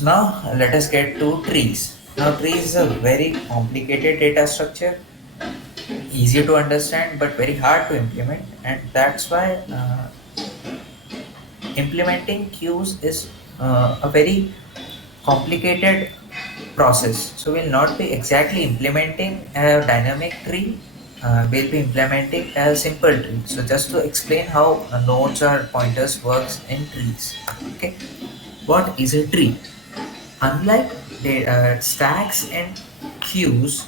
So now let us get to trees. Now trees is a very complicated data structure, easy to understand but very hard to implement, and that's why implementing queues is a very complicated process. So we'll not be exactly implementing a dynamic tree. We'll be implementing a simple tree. So just to explain how nodes or pointers works in trees. Okay, what is a tree? Unlike the stacks and queues,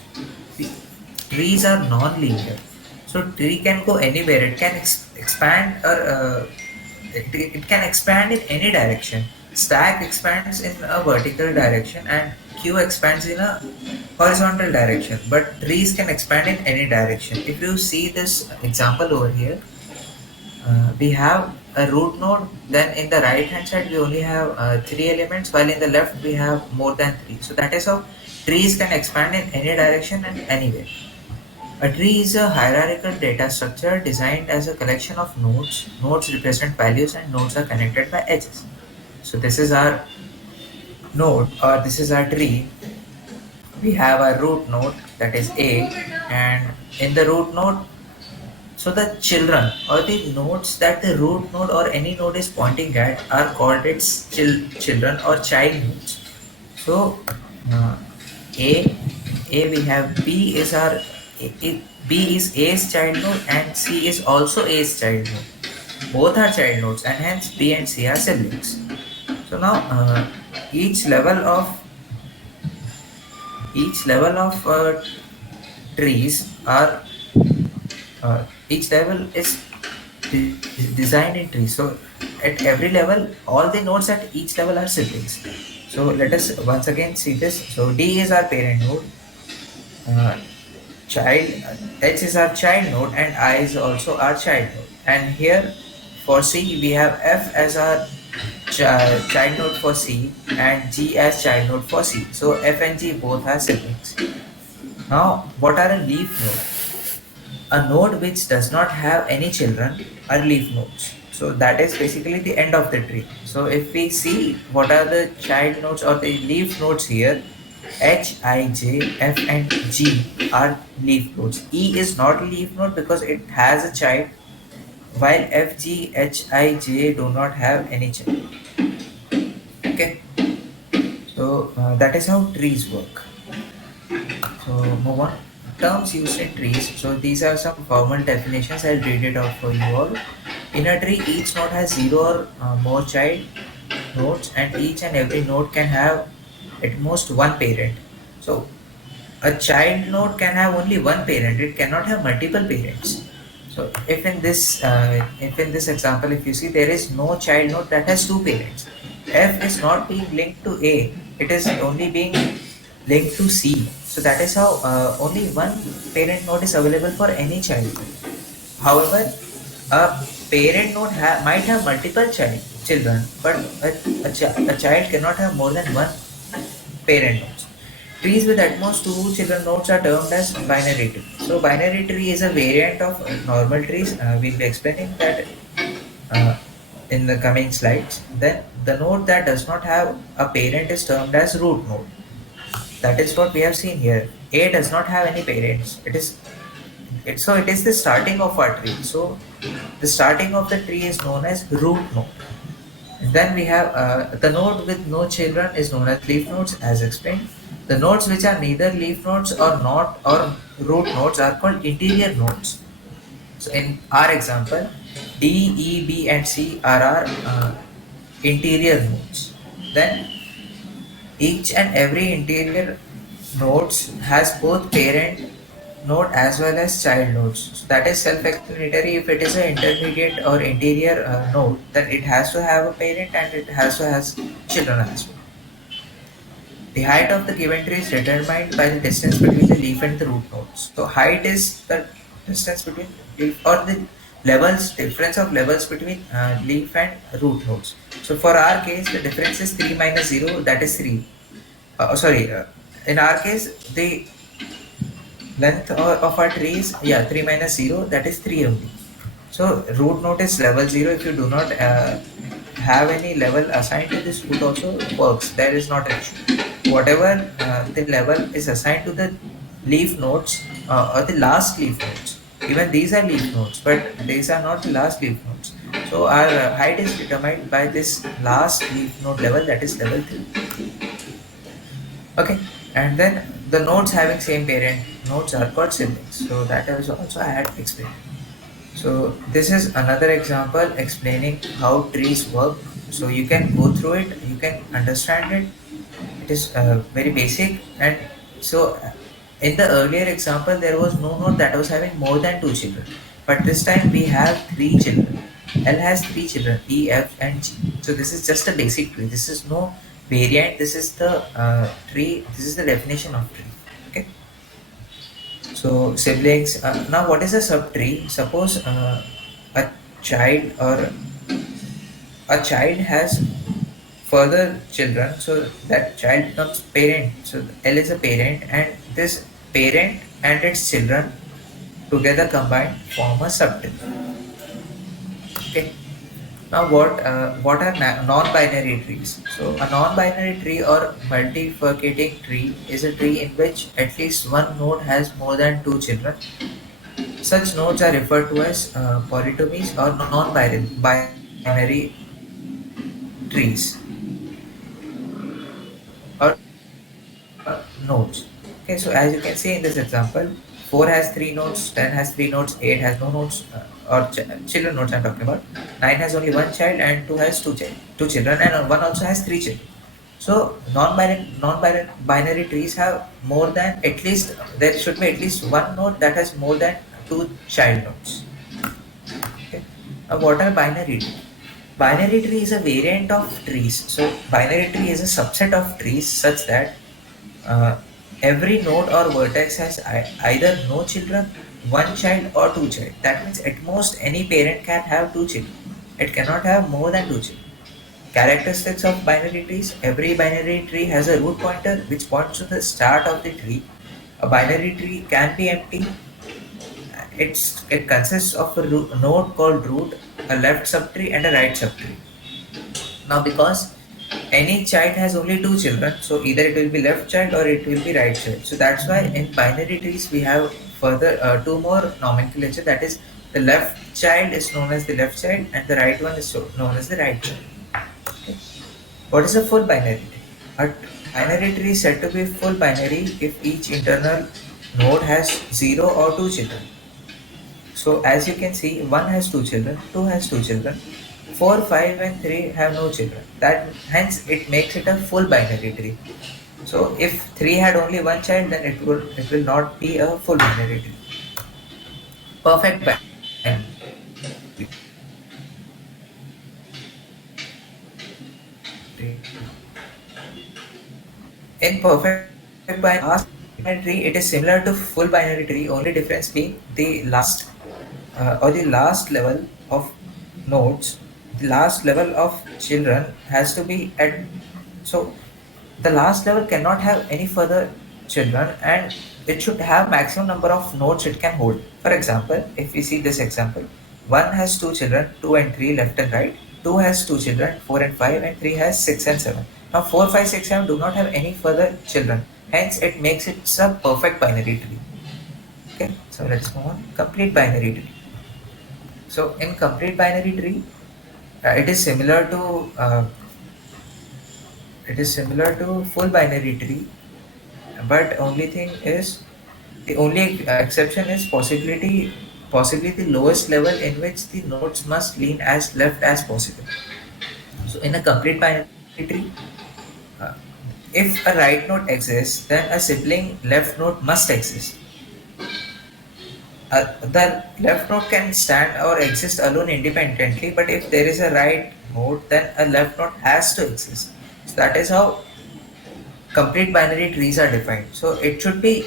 trees are non-linear. So tree can go anywhere. It can expand or it can expand in any direction. Stack expands in a vertical direction and queue expands in a horizontal direction. But trees can expand in any direction. If you see this example over here, we have a root node, then in the right hand side we only have three elements, while in the left we have more than three. So that is how trees can expand in any direction and anywhere. A tree is a hierarchical data structure designed as a collection of nodes. Nodes represent values and nodes are connected by edges. So this is our node, or this is our tree. We have a root node, that is A, and in the root node, so the children or the nodes that the root node or any node is pointing at are called its children or child nodes. So uh, A A we have B is our B is A's child node and C is also A's child node. Both are child nodes and hence B and C are siblings. So now each level of trees are each level is designed in trees. So at every level, all the nodes at each level are siblings. So let us once again see this. So D is our parent node, uh, child H is our child node, and I is also our child node. And here for C we have F as our child node for C and G as child node for C. So F and G both are siblings. Now, what are a leaf node? A node which does not have any children are leaf nodes. So that is basically the end of the tree. So if we see what are the child nodes or the leaf nodes here, H, I, J, F and G are leaf nodes. E is not a leaf node because it has a child, while F, G, H, I, J do not have any child. Okay, so that is how trees work. So move on. Terms used in trees. So these are some formal definitions. I'll read it out for you all. In a tree, each node has zero or more child nodes, and each and every node can have at most one parent. So a child node can have only one parent. It cannot have multiple parents. So if in this example, if you see there is no child node that has two parents, F is not being linked to A. It is only being linked to C. So that is how only one parent node is available for any child. However, a parent node might have multiple children, but a child cannot have more than one parent node. Trees with at most two children nodes are termed as binary tree. So binary tree is a variant of normal trees. We'll be explaining that uh, in the coming slides. Then the node that does not have a parent is termed as root node. That is what we have seen here. A does not have any parents. It is the starting of our tree. So the starting of the tree is known as root node. And then we have the node with no children is known as leaf nodes, as explained. The nodes which are neither leaf nodes or not or root nodes are called interior nodes. So in our example, D, E, B, and C are our interior nodes. Then each and every interior nodes has both parent node as well as child nodes. So that is self-explanatory. If it is an intermediate or interior node, then it has to have a parent and it has to has children as well. The height of the given tree is determined by the distance between the leaf and the root nodes. So height is the distance between leaf or the difference of levels between leaf and root nodes. So for our case, the difference is 3 minus 0, that is 3. In our case, the length of our tree is, 3 minus 0, that is 3 only. So root node is level 0 if you do not have any level assigned to this root also works. There is not an issue. Whatever the level is assigned to the leaf nodes or the last leaf nodes. Even these are leaf nodes, but these are not the last leaf nodes. So our height is determined by this last leaf node level, that is level 3. Okay, and then the nodes having same parent nodes are called siblings. So that is also I had explained. So this is another example explaining how trees work. So you can go through it, you can understand it. It is very basic. And so in the earlier example, there was no node that was having more than two children. But this time we have three children. L has three children, E, F, and G. So this is just a basic tree. This is no variant. This is the tree. This is the definition of tree. Okay. So siblings. Now, what is a subtree? Suppose a child or a child has further children, so that child becomes parent. So L is a parent, and this parent and its children together combined form a subtree. Okay. Now, what are non-binary trees? So a non-binary tree or multifurcating tree is a tree in which at least one node has more than two children. Such nodes are referred to as polytomies or non-binary trees or nodes. Okay, so as you can see in this example, 4 has 3 nodes, 10 has 3 nodes, 8 has no nodes, or children nodes I'm talking about. 9 has only one child, and 2 has two children, and 1 also has 3 children. So non-binary trees have more than, at least there should be at least one node that has more than two child nodes. Okay. Now what are binary trees? Binary tree is a variant of trees. So binary tree is a subset of trees such that uh, every node or vertex has either no children, one child, or two child. That means at most any parent can have two children. It cannot have more than two children. Characteristics of binary trees: every binary tree has a root pointer which points to the start of the tree. A binary tree can be empty. It consists of a node called root, a left subtree, and a right subtree. Now, because any child has only two children, so either it will be left child or it will be right child. So that's why in binary trees we have further two more nomenclature. That is, the left child is known as the left child, and the right one is known as the right child. Okay. What is a full binary tree? A binary tree is said to be full binary if each internal node has zero or two children. So as you can see, 1 has two children, 2 has two children, 4, 5, and 3 have no children. That hence it makes it a full binary tree. So if 3 had only one child, then it will not be a full binary tree. Perfect binary tree. In perfect binary tree, it is similar to full binary tree. Only difference being the last or the last level of nodes, the last level of children has to be at, so the last level cannot have any further children, and it should have maximum number of nodes it can hold. For example, if we see this example, 1 has two children, 2 and 3 left and right, 2 has two children, 4 and 5, and 3 has 6 and 7. Now 4, 5, 6, 7 do not have any further children, hence it makes it a perfect binary tree. Okay, so let's move on. Complete binary tree. So in complete binary tree, it is similar to full binary tree, but only thing is, the only exception is possibly the lowest level in which the nodes must lean as left as possible. So in a complete binary tree, uh, if a right node exists, then a sibling left node must exist. The left node can stand or exist alone independently, but if there is a right node, then a left node has to exist. So that is how complete binary trees are defined. So it should be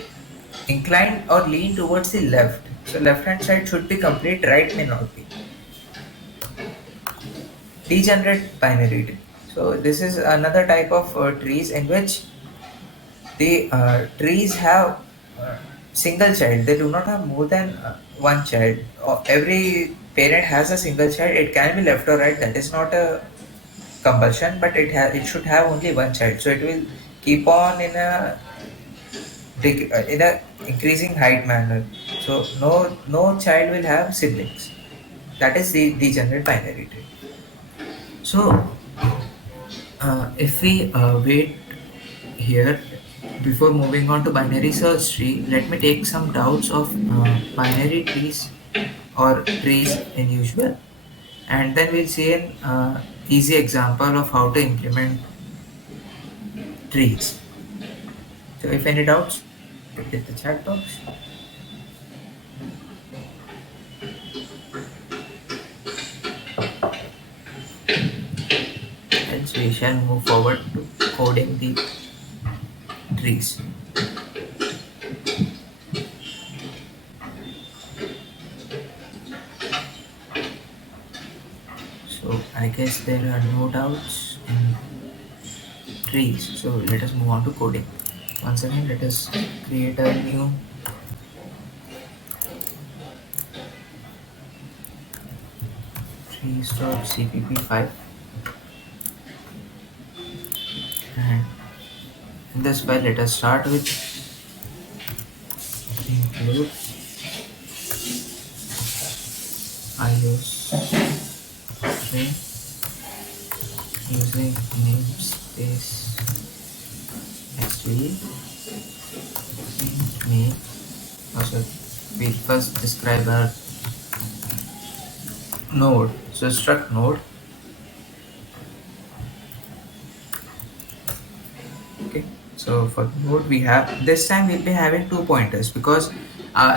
inclined or lean towards the left. So left hand side should be complete, right may not be. Degenerate binary tree. So this is another type of trees in which the trees have single child. They do not have more than one child. Every parent has a single child. It can be left or right. That is not a compulsion, but it should have only one child. So it will keep on in a increasing height manner. So no child will have siblings. That is the degenerate binary tree. So if we wait here before moving on to binary search tree, let me take some doubts of binary trees or trees in usual, and then we'll see an easy example of how to implement trees. So if any doubts, put it in the chat box. Else we shall move forward to coding the trees. So I guess there are no doubts in trees. So let us move on to coding. Once again, let us create a new trees.cpp file, and in this file let us start with include iOS string using namespace std main. Also, we'll first describe our node. So struct node. Okay. So for node we have, this time we'll be having two pointers because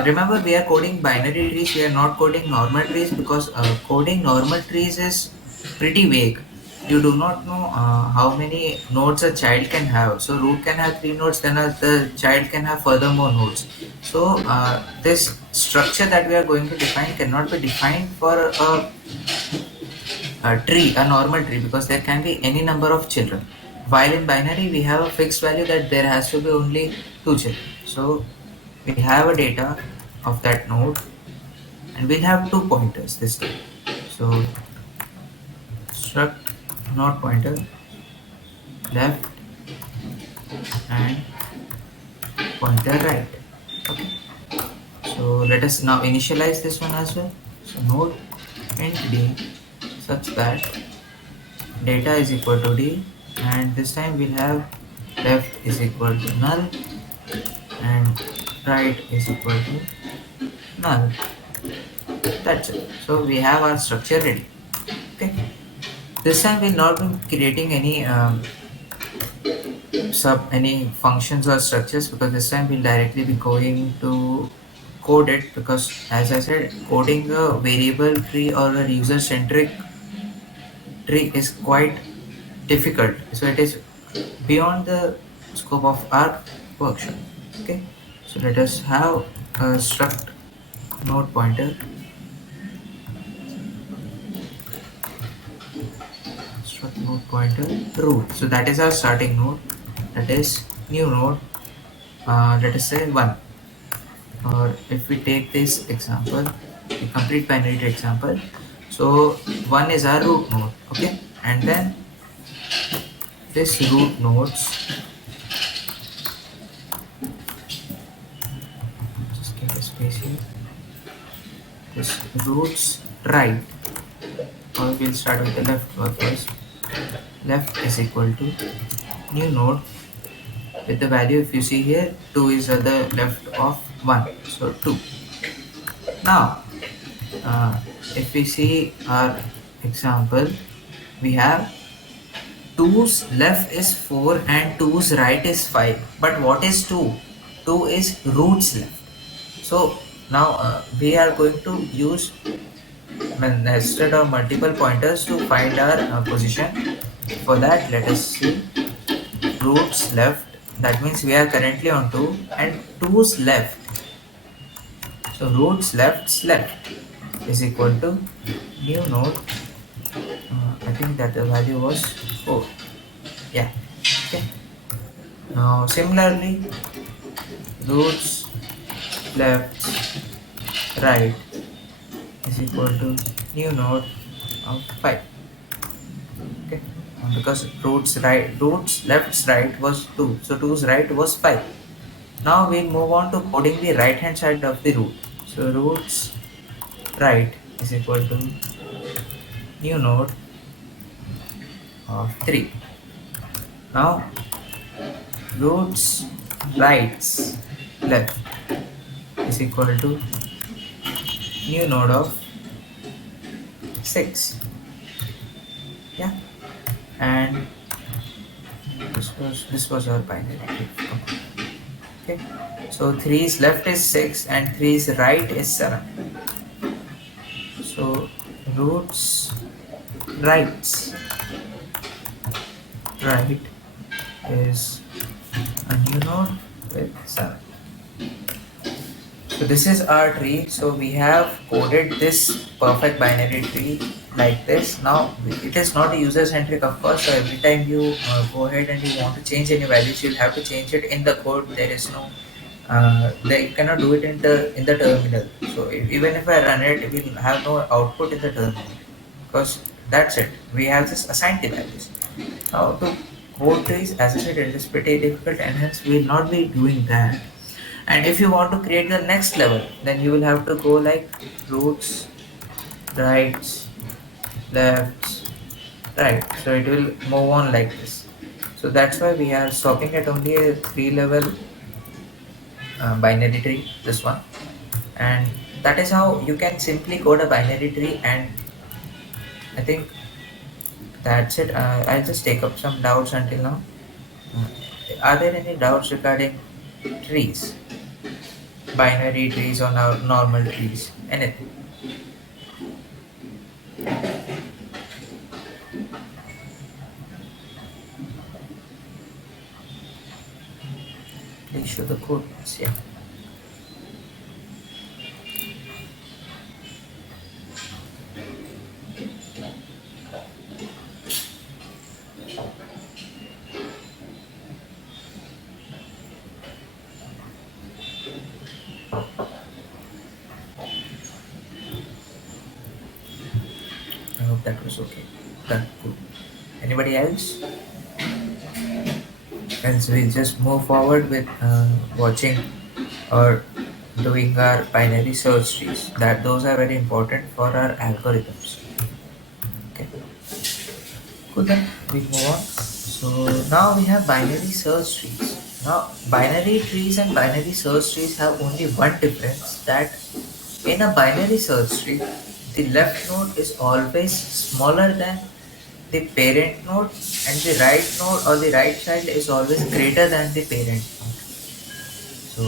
remember we are coding binary trees. We are not coding normal trees because coding normal trees is pretty vague. You do not know how many nodes a child can have. So root can have three nodes, then the child can have furthermore nodes. So this structure that we are going to define cannot be defined for a tree, a normal tree, because there can be any number of children. While in binary, we have a fixed value that there has to be only two children. So we have a data of that node, and we'll have two pointers this time. So struct node pointer left and pointer right. Okay. So let us now initialize this one as well. So node int d such that data is equal to d, and this time we'll have left is equal to null and right is equal to null. That's it. So we have our structure ready. Okay. This time we'll not be creating any functions or structures, because this time we'll directly be going to code it, because as I said, coding a variable tree or a user centric tree is quite difficult. So it is beyond the scope of our workshop. Okay. So let us have a struct node pointer, struct node pointer root. So that is our starting node. That is new node. Let us say 1. Or if we take this example, the complete binary example. So 1 is our root node. Okay. And then this root nodes, just give a space here, this roots right, or we'll start with the left one first. Left is equal to new node with the value, if you see here, 2 is at the left of 1, so 2. Now if we see our example, we have 2's left is 4 and 2's right is 5. But what is 2? 2 is roots left. So now we are going to use nested or multiple pointers to find our position. For that, let us see roots left. That means we are currently on 2, and 2's left. So roots left's left is equal to new node. I think that the value was 4. Yeah. Okay. Now similarly, roots left right is equal to new node of 5. Okay. because roots left's right was 2, so two's right was 5. Now we'll move on to coding the right hand side of the root. So roots right is equal to new node of 3. Now roots rights left is equal to new node of 6. Yeah, and this was our binary tree. Okay, so 3's left is 6 and 3's right is 7. So roots rights right is a new node with 7. So this is our tree. So we have coded this perfect binary tree like this. Now it is not user centric, of course. So every time you go ahead and you want to change any values, you'll have to change it in the code. There is no they cannot do it in the terminal. So even if I run it, it will have no output in the terminal because that's it. We have just assigned the values. Now to code trees, as I said, it is pretty difficult, and hence we will not be doing that. And if you want to create the next level, then you will have to go like roots, rights, lefts, right. So it will move on like this. So that's why we are stopping at only a 3 level binary tree, this one. And that is how you can simply code a binary tree. And I think that's it. I'll just take up some doubts until now. Uh, are there any doubts regarding trees, binary trees or normal trees, anything? Please show the code. Yeah. I hope that was okay. Done. Cool. Anybody else? Else we'll just move forward with watching or doing our binary search trees. That those are very important for our algorithms. Okay. Cool, then we move on. So now we have binary search trees. Now binary trees and binary search trees have only one difference, that in a binary search tree, the left node is always smaller than the parent node, and the right node or the right child is always greater than the parent node. So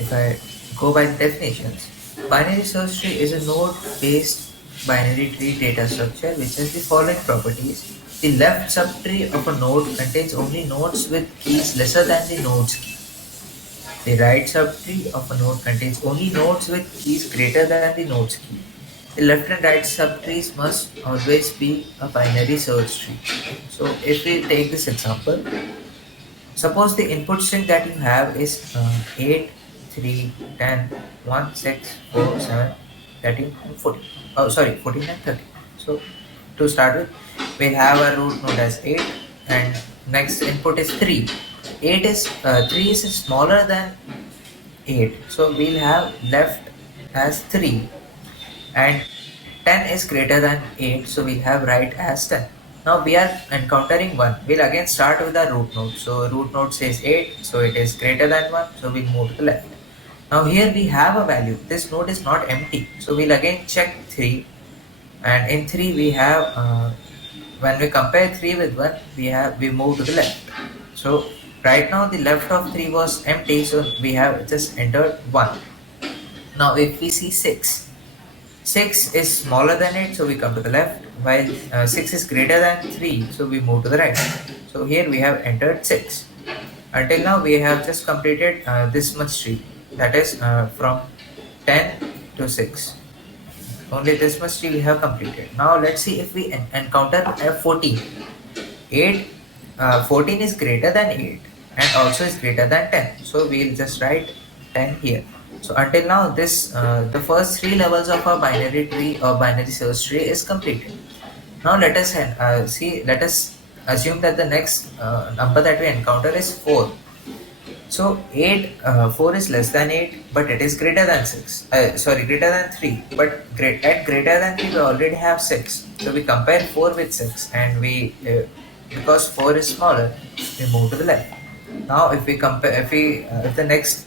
if I go by the definitions, binary search tree is a node based binary tree data structure which has the following properties. The left subtree of a node contains only nodes with keys lesser than the node's key. The right subtree of a node contains only nodes with keys greater than the node's key. The left and right subtrees must always be a binary search tree. So if we take this example, suppose the input string that you have is 8, 3, 10, 1, 6, 4, 7, 13, and 14. Oh, sorry, 14 and 13. So to start with, we'll have a root node as 8, and next input is 3. 3 is smaller than 8, so we'll have left as 3, and 10 is greater than 8, so we'll have right as 10. Now we are encountering 1. We'll again start with our root node. So root node says 8, so it is greater than 1, so we'll move to the left. Now here we have a value. This node is not empty, so we'll again check 3, and in 3 we have, when we compare 3 with 1, we move to the left. So right now the left of 3 was empty, so we have just entered 1. Now if we see 6, 6 is smaller than 8, so we come to the left, while 6 is greater than 3, so we move to the right. So here we have entered 6. Until now we have just completed this much tree, that is from 10 to 6. Only this much tree we have completed. Now let's see if we encounter 14. 8, 14 is greater than 8 and also is greater than 10. So we'll just write 10 here. So until now, this the first 3 levels of our binary tree or binary search tree is completed. Now let us see. Let us assume that the next number that we encounter is 4. So 4 is less than 8, but it is greater than 6. Sorry, greater than 3. But at greater than 3, we already have 6. So we compare 4 with 6, and because 4 is smaller, we move to the left. Now, if the next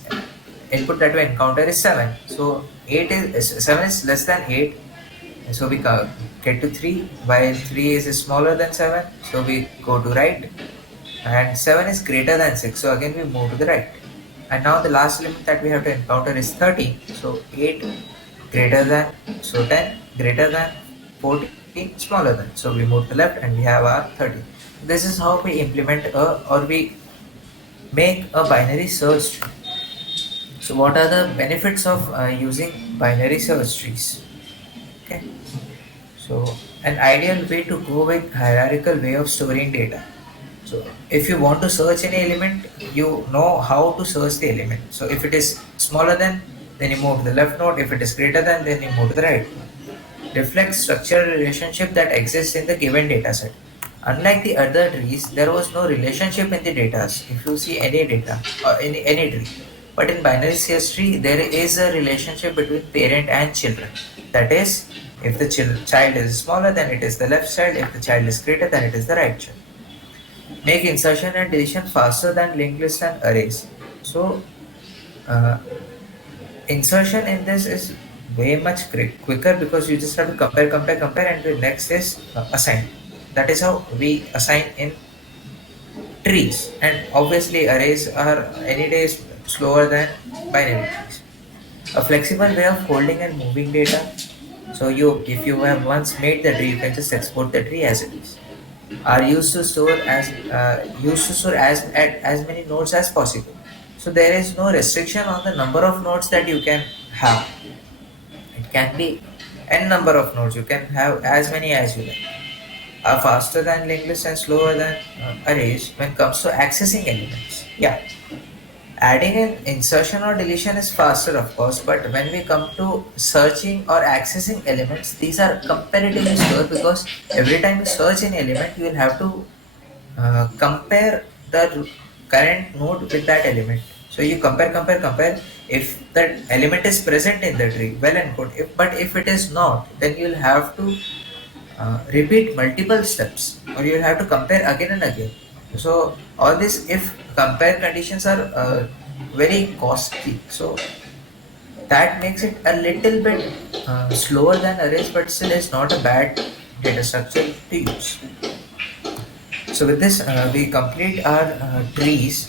input that we encounter is 7, so 7 is less than 8, so we get to 3, while 3 is smaller than 7, so we go to right, and 7 is greater than 6, so again we move to the right. And now the last element that we have to encounter is 13, so 8 greater than, so 10 greater than, 14 smaller than, so we move to the left and we have our 13. This is how we implement or we make a binary search tree. So what are the benefits of using binary search trees? Okay, so an ideal way to go with hierarchical way of storing data. So if you want to search any element, you know how to search the element. So if it is smaller than, then you move to the left node. If it is greater than, then you move to the right node. Reflects structural relationship that exists in the given data set. Unlike the other trees, there was no relationship in the data. If you see any data or any tree, but in binary search tree, there is a relationship between parent and children. That is, if the child is smaller, then it is the left child. If the child is greater, then it is the right child. Make insertion and deletion faster than linked list and arrays. So uh, insertion in this is way much quicker because you just have to compare, and the next is assign. That is how we assign in trees, and obviously arrays are any day slower than binary trees. A flexible way of holding and moving data. So if you have once made the tree, you can just export the tree as it is. Are used to store as many nodes as possible. So there is no restriction on the number of nodes that you can have. It can be n number of nodes. You can have as many as you like. Are faster than linked list and slower than arrays when it comes to accessing elements. Yeah, adding an insertion or deletion is faster, of course, but when we come to searching or accessing elements, these are comparatively slower because every time you search an element, you will have to compare the current node with that element. So you compare. If that element is present in the tree, well and good. But if it is not, then you'll have to repeat multiple steps, or you'll have to compare again and again. So all this, if compare conditions are very costly, so that makes it a little bit slower than arrays, but still is not a bad data structure to use. So with this, we complete our trees.